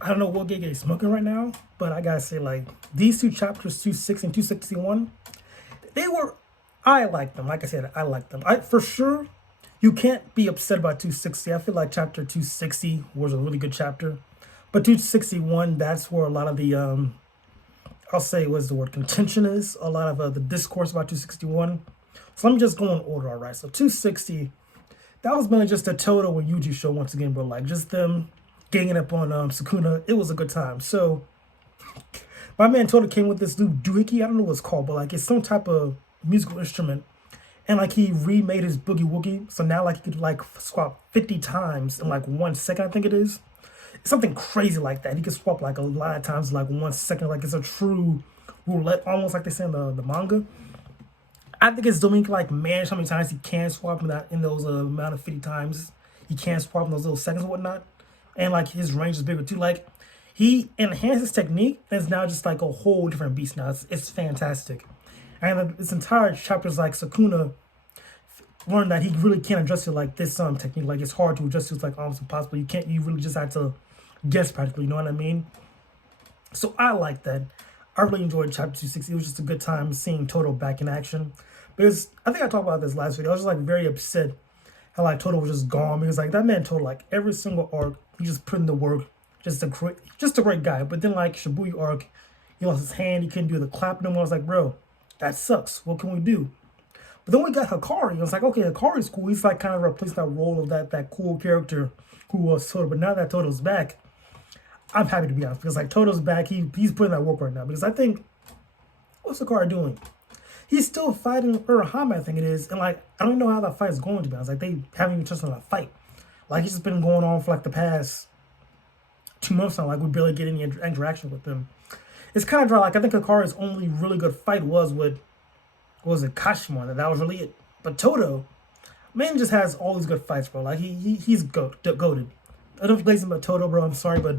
I don't know what Gege is smoking right now, but I gotta say, like, these two chapters, 260 and 261, they were, I like them. Like I said, I like them. For sure, you can't be upset about 260. I feel like chapter 260 was a really good chapter. But 261, that's where a lot of the, I'll say was the word contention is, a lot of the discourse about 261. So let me just go in order, all right? So 260, that was mainly just a Toto and Yuji show once again, bro. Like, just them ganging up on Sukuna. It was a good time. So my man Toto came with this new doohickey. I don't know what it's called, but like it's some type of musical instrument. And like he remade his boogie woogie. So now like he could like swap 50 times in like 1 second, I think it is. It's something crazy like that. He could swap like a lot of times in like 1 second. Like it's a true roulette, almost like they say in the manga. I think it's Dominic like manage how many times he can swap in that in those amount of 50 times he can swap in those little seconds and whatnot. And like his range is bigger too. Like he enhanced his technique and it's now just like a whole different beast now. It's fantastic. And this entire chapter is like Sukuna learned that he really can't adjust to like this technique. Like it's hard to adjust to. It's like almost impossible. You really just have to guess practically. You know what I mean? So I like that. I really enjoyed chapter 260. It was just a good time seeing Toto back in action. Because I think I talked about this last video. I was just like very upset how like Toto was just gone because like that man Toto like every single arc he just put in the work. Just a great guy. But then like Shibuya arc, he lost his hand. He couldn't do the clap no more. I was like, bro, that sucks. What can we do? But then we got Hikari. I was like, okay, Hikari's cool. He's like kind of replaced that role of that cool character who was Toto. But now that Toto's back, I'm happy to be honest because like Toto's back. He's putting that work right now because I think what's Hikari doing? He's still fighting Urahama, I think it is, and like I don't know how that fight is going to be honest. Like they haven't even touched on that fight. Like it's just been going on for like the past 2 months now. Like we barely get any interaction with them. It's kind of dry. Like I think Hikari's only really good fight was with what was it Kashima. That was really it. But Toto, man, just has all these good fights, bro. Like he's goated. I don't blame him about Toto, bro. I'm sorry, but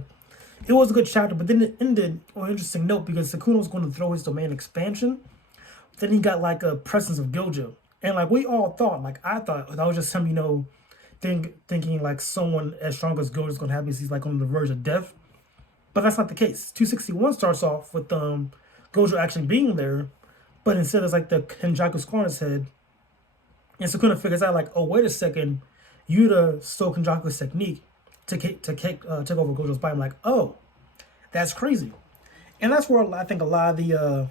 it was a good chapter. But then it ended on an interesting note because Sukuna was going to throw his domain expansion. Then he got like a presence of Gojo. And like we all thought, like I thought that was just him, thinking like someone as strong as Gojo is gonna have because he's like on the verge of death. But that's not the case. 261 starts off with Gojo actually being there, but instead it's like the Kenjaku scar on his head. And Sukuna figures out like, oh wait a second, Yuta stole Kenjaku's technique to take over Gojo's body. I'm like, oh, that's crazy. And that's where I think a lot of the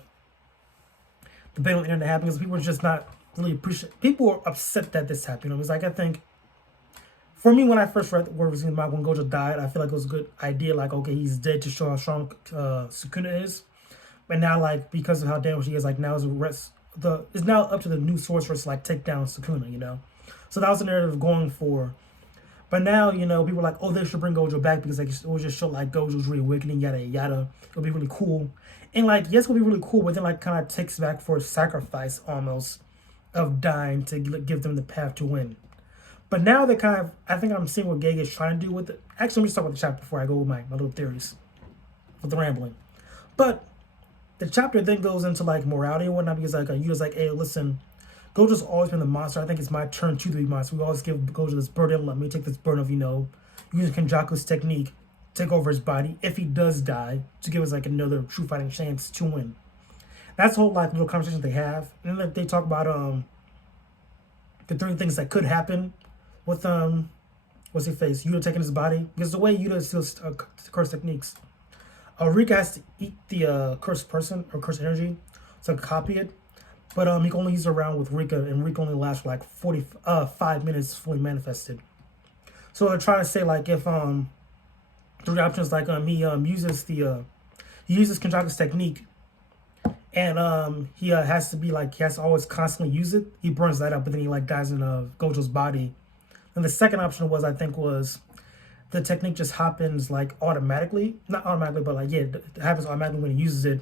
debate on the internet happened because people were just not really appreciate. People were upset that this happened. It was like I think, for me, when I first read the word was in my when Gojo died, I feel like it was a good idea. Like okay, he's dead to show how strong Sukuna is. But now, like because of how damaged he is, like now it's now up to the new sorceress to like take down Sukuna. So that was the narrative going for. But now, people were like, oh, they should bring Gojo back because like it will just show like Gojo's reawakening, yada yada. It'll be really cool. And like, yes, it'll be really cool, but then like kind of takes back for a sacrifice almost of dying to give them the path to win. But now they kind of, I think I'm seeing what Gege is trying to do with it. Actually, let me just talk about the chapter before I go with my little theories with the rambling. But the chapter then goes into like morality and whatnot because like you was like, hey, listen, Gojo's always been the monster. I think it's my turn to be monster. We always give Gojo this burden. Let me take this burden of using Kenjaku's technique, take over his body if he does die to give us like another true fighting chance to win. That's the whole like little conversation they have, and then they talk about the 3 things that could happen with what's his face Yuta taking his body because the way Yuta steals cursed techniques. Rika has to eat the cursed person or cursed energy to copy it, but he can only use it around with Rika, and Rika only lasts for like 5 minutes fully manifested. So they're trying to say like if 3 options like he uses he uses Kenjaku's technique, and he has to be like he has to always constantly use it. He burns that up, but then he like dies in Gojo's body. And the second option was the technique just happens like automatically, not automatically, but like it happens automatically when he uses it.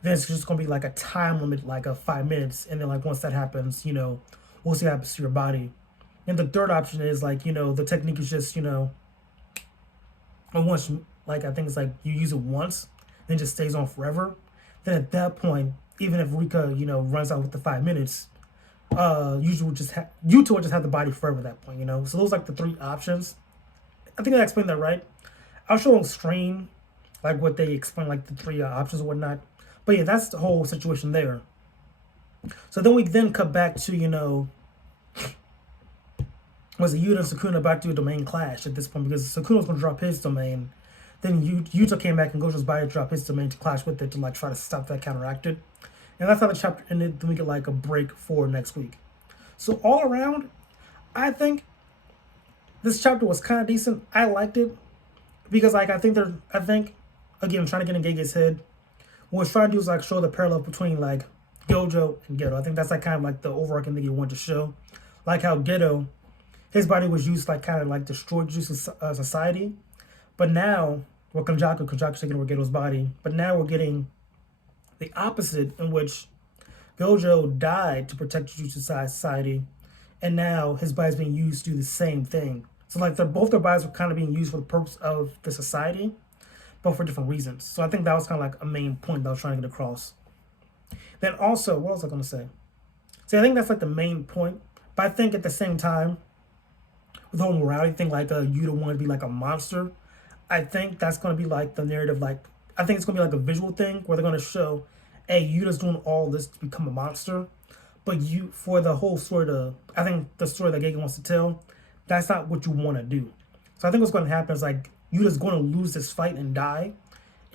Then it's just gonna be like a time limit, like 5 minutes, and then like once that happens, we'll see what happens to your body. And the third option is like the technique is just once like I think it's like you use it once, then it just stays on forever. Then at that point, even if Rika runs out with the 5 minutes, Yuta will just have the body forever at that point. So those are like the 3 options. I think I explained that right. I'll show on screen like what they explain, like the three options and whatnot. But yeah, that's the whole situation there. So then we then cut back to, was it Yuta and Sukuna about to do a domain clash at this point because Sukuna was going to drop his domain. Then Yuta came back and Gojo's body dropped his domain to clash with it to like try to stop that counteracted. And that's how the chapter ended. Then we get like a break for next week. So all around, I think this chapter was kind of decent. I liked it because like I think again trying to get in Gege's head. What it's trying to do is like show the parallel between like Gojo and Geto. I think that's like kind of like the overarching thing he wanted to show. Like how Geto, his body was used like kind of like destroyed Jujustu society. But now, well, Kenjaku's taking over Geto's body. But now we're getting the opposite in which Gojo died to protect Jujustu society. And now his body's being used to do the same thing. So like both their bodies were kind of being used for the purpose of the society, but for different reasons. So I think that was kind of like a main point that I was trying to get across. Then also, what was I going to say? See, I think that's like the main point. But I think at the same time, with the whole morality thing, like Yuta wanted to be like a monster, I think that's going to be like the narrative. Like I think it's going to be like a visual thing where they're going to show, hey, Yuta's doing all this to become a monster. But for the whole story I think the story that Gege wants to tell, that's not what you want to do. So I think what's going to happen is like Yuta's going to lose this fight and die,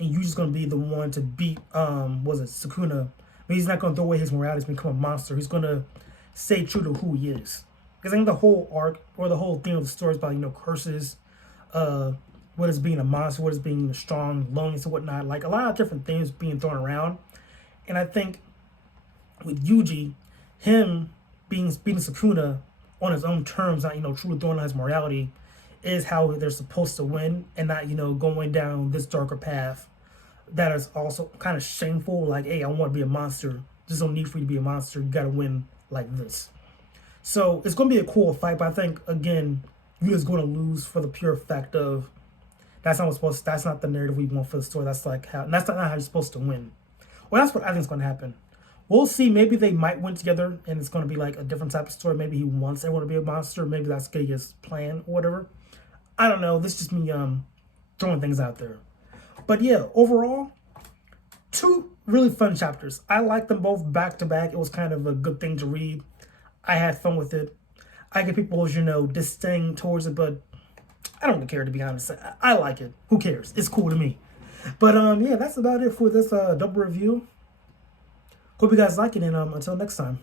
and Yuji's going to be the one to beat Sukuna. But he's not going to throw away his morality and become a monster. He's going to stay true to who he is. Because I think the whole arc or the whole theme of the story is about curses, what is being a monster, what is being strong, loneliness and whatnot. Like a lot of different things being thrown around, and I think with Yuji, him beating Sukuna on his own terms, not truly throwing on his morality, is how they're supposed to win, and not going down this darker path that is also kind of shameful. Like, hey, I want to be a monster. There's no need for you to be a monster. You got to win like this. So it's going to be a cool fight, but I think again, Yuta's going to lose for the pure fact of that's not the narrative we want for the story. That's like that's not how you're supposed to win. Well, that's what I think is going to happen. We'll see. Maybe they might win together, and it's going to be like a different type of story. Maybe he wants everyone to be a monster. Maybe that's Gege's plan or whatever. I don't know. This is just me throwing things out there. But yeah, overall, 2 really fun chapters. I liked them both back to back. It was kind of a good thing to read. I had fun with it. I get people, disdain towards it, but I don't care, to be honest. I like it. Who cares? It's cool to me. But yeah, that's about it for this double review. Hope you guys like it, and until next time.